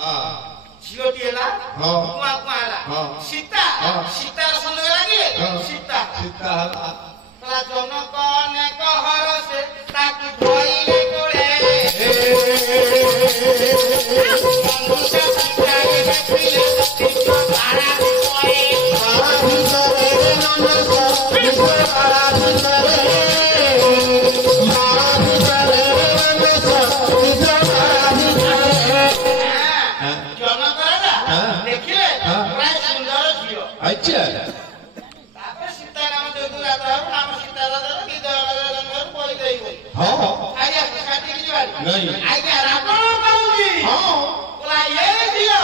ଝିଅଟି ହେଲା କୁଆ କୁଆ ହେଲା ସୀତା ସୀତାର ସନ୍ଦେହ ଲାଗିଲେ ସୀତା ସୀତା ହେଲା ଜନକ ଅନେକ ହରସେ ତାକୁ ଧଇଲେ କୋଳେ ଦେଖିଲେ ପ୍ରାୟ ସୁନ୍ଦର ଝିଅ ଆଚ୍ଛା ତାପରେ ସୀତା ନାମ ଯେହେତୁ ରାଧା ହବ ନାମ ସୀତା ରାଧା ପଇ ଦେଇଗଲି ଆଜ୍ଞା ରାବଣ କହୁଛି ଝିଅ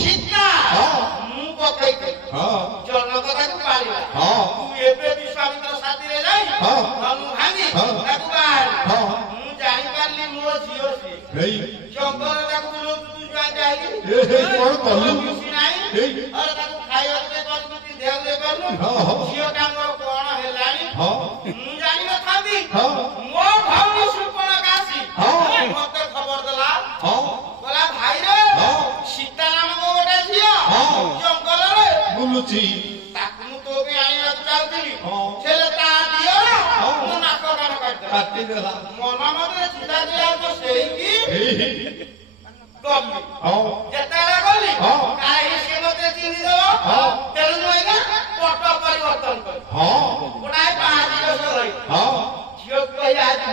ସୀତା ମୁଁ ପକେଇଥିଲି ଜନକ ତାକୁ ପାଳିଲା ତୁ ଏବେ ବିଶ୍ୱାମିତ୍ର ସାଥିରେ ଯାଇ ଧନୁ ଭାଙ୍ଗି ତାକୁ ବାହାରି ମୁଁ ଜାଣିପାରିଲି ମୋ ଝିଅ ସିଏ ଜଙ୍ଗଲ ତାକୁ ବୁଲଉଛୁ ତୁ ଖୁସି ନାହିଁ ତାକୁ ଖାଇବାକୁ ଦେଇପାରୁନୁ ପିନ୍ଧିବାକୁ ଦେଇପାରୁନୁ ଝିଅଟା ମୋର କଣ ହେଲାଣି ମୁଁ ଜାଣିନଥାନ୍ତି ମୋ ଭଉଣୀ ଶୃପଣକା ଆସି ମତେ ଖବର ଦେଲା କହିଲା ଭାଇରେ ସୀତା ନାମକ ଗୋଟେ ଝିଅ ଜଙ୍ଗଲରେ ବୁଲୁଛି ତାକୁ ମୁଁ ତୋ ପାଇଁ ଆଣିବାକୁ ଚାହୁଁଥିଲି ହେଲେ ତା ଦିଅ ମୋ ନାକ କାନ କାଟିଦେଲା ମନ ମଧ୍ୟରେ ଚିନ୍ତା ଦିଆକୁ ସେଇକି ଗଲି ଯେତେବେଳେ ଗଲି କାହିଁ ସେ ମତେ ଚିହ୍ନିଦେବ ତେଣୁ ମୁଁ ଏଇନା ପଟ ପରିବର୍ତ୍ତନ କଲି ଗୋଟାଏ ପାହାଡି ଦୋଷ ରହି ଝିଅକୁ କହିଲା ଆଜି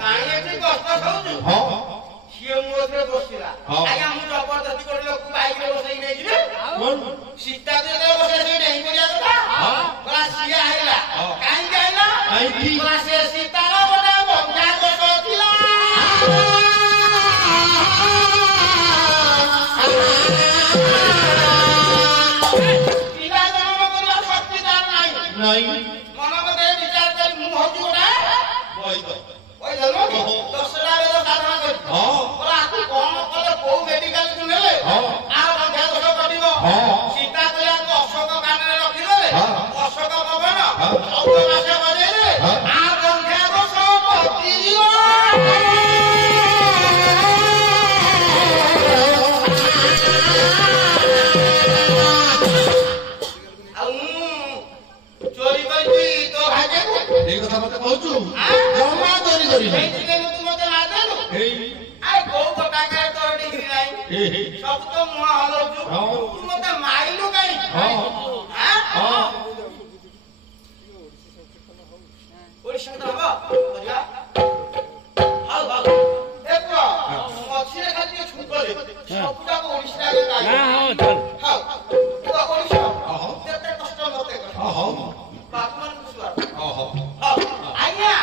କାହିଁ ଏଠି କଷ୍ଟ ସହୁଛୁ ଝିଅ ମୋ ଏଥିରେ ବସିଲା ଆଜ୍ଞା ମୁଁ ଜବରଦସ୍ତି କରି ଲୋକ ବାଇକରେ ବସେଇକି ନେଇଯିବି ସୀତା ଯେତେବେଳେ ବସେଇ ସେଇ ଡେଇଁ ପଡିବା କଥା କହିଲା ସିଏ ଆଇଲା କାହିଁକି ଆଇଲା କହିଲା ସେ ସୀତାର ଗୋଟେ ବଙ୍କା ଦୋଷ ଥିଲା ପିଲା ଜନ୍ମ କରିବା ଶକ୍ତି ତାର ନାହିଁ ମନ ମତେ ବିଚାର କରି ମୁଁ ହଉଛି ଗୋଟେ ଦଶଟା ବେଳ ସାଧନା କରି ଆକୁ କଣ କଲେ କୋଉ ମେଡିକାଲକୁ ନେଲେ ଆଉ ରକ୍ଷା ଦୋଷ କରିବ ସୀତା କହିବାକୁ ଅଶୋକ କାନରେ ରଖିଦେଲେ ଅଶୋକ ପବନ 14 ମାସ ବଜେଇଲେ ଆଉ ରକ୍ଷା ଦୋଷ ପଚିଯିବ ଚୋରି କରିଛି ତୋ ଭାଗ୍ୟକୁ এই কথা মতে কହୁଛୁ ଜମା ଚୋରି କରିବି ସେଇଥିପାଇଁ ତୁ ମତେ ମାରିଦେଲୁ ଆରେ କୋଉ ଗୋଟାକରେ ତୋର ଡିଗ୍ରୀ ନାହିଁ ସବୁ ତ ମୁହଁ ହଲଉଛୁ ତୁ ମତେ ମାରିଲୁ କାହିଁକି ଓଡ଼ିଶା ତ ହବ କରିବା ହଉ ହଉ ଏ ପୁଅ ମଝିରେ ଖାଲି ଟିକେ ଛୁଙ୍କ ଦେ ସବୁଯାକ ଓଡ଼ିଶାରେ ହଉ ଓଡ଼ିଶା ଯେତେ କଷ୍ଟ ମତେ କର ବାପା ମାନଙ୍କୁ ଶୁଆ ଆଜ୍ଞା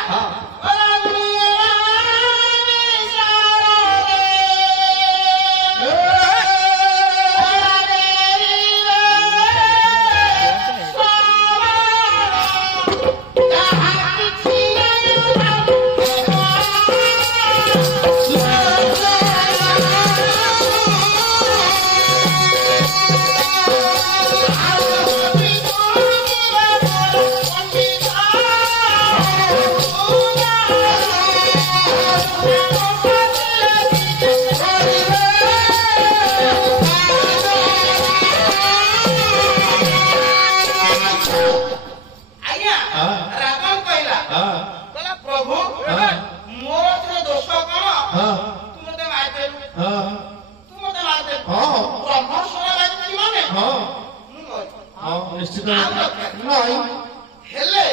ହେଲେ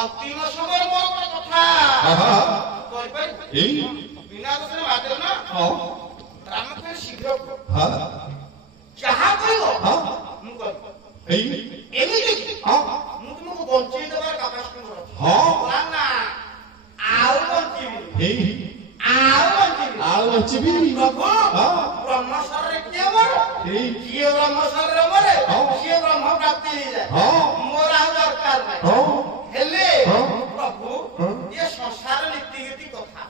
ଅନ୍ତିମ ସମୟରେ ମୋର ଗୋଟେ କଥା କହିପାରିବି ବିନା ଦୋଷରେ ମାରିଦେଲ ନା ରାମକୁ ଶୀଘ୍ର ଯାହା କହିବ ମୁଁ କରିବି ଏମିତି ମୁଁ ତୁମକୁ ବଞ୍ଚେଇ ଦେବାର କାପାସିଟି ମୋର ଅଛି ନା ଆଉ ବଞ୍ଚିବି ଆଉ ବଞ୍ଚିବି ବ୍ରହ୍ମ ଶରୀରରେ କିଏ ମରେ ଯିଏ ବ୍ରହ୍ମ ଶରୀରରେ ମରେ ସିଏ ବ୍ରହ୍ମ ପ୍ରାପ୍ତି ହେଇଯାଏ ମୋର ଆଉ ଦରକାର ନାହିଁ ହେଲେ ପ୍ରଭୁ ଇଏ ସଂସାର ନୀତିଗୀତି କଥା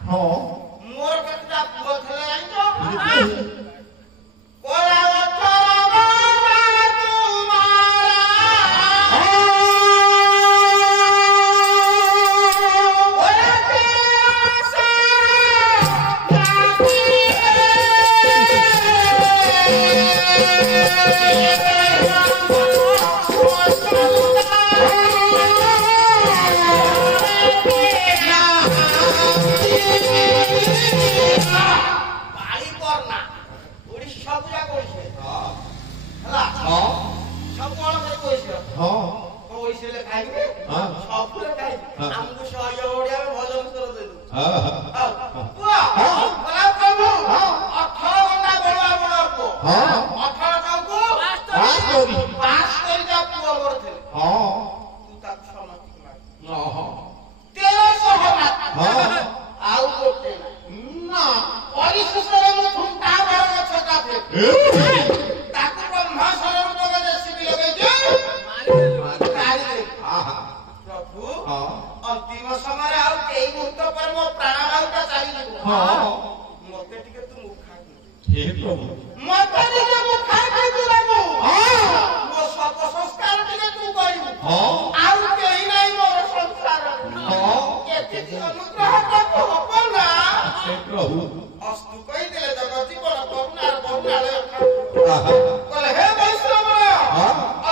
ମୋର କେତେଟା ପୁଅ ଥିଲେ ଜାଣିଛ বাড়ি কর না ওড়ি সব যা কইছে হলা সব বড় করে কইছে কইছিলে খাইবে সব পুরো খাইবে আমগো সহায় ওড়িয়া ভজন করে দেবো পুয়া বলা প্রভু 18 ঘন্টা বড় বড় কো 18 কাউকো পাস করে যা পুয়া বড় থেকে তুই তাক সমাপ্ত কর 1300 না আউ করতে না পরিশেষে মু ঠুমটা বড় ছটা থেকে তাকে ব্রহ্মা শরণ করে দেশি লগে প্রভু अंतिम समय आउ केई मुहूर्त पर मो प्राणवायुटा चली जीव मते टिके तू मुखा हे प्रभु मते टिके मुखा दे बाबू मो सब संस्कार टिके तू करिवु आउ केई नाही मोर संसार केते अनुग्रह करतो होपना हे प्रभु अस्तु कहि देले जगत जीवन करुणार करुणालय कहले हे वैष्णव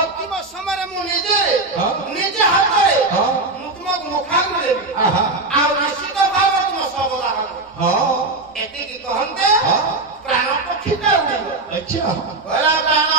अंतिम समय मु निजे हाथरे मुखाग्र देवी आ निश्चित भाव तुम सबदा एति की कहंते प्राण पक्षी उड़िबो अच्छा बड़ा प्राण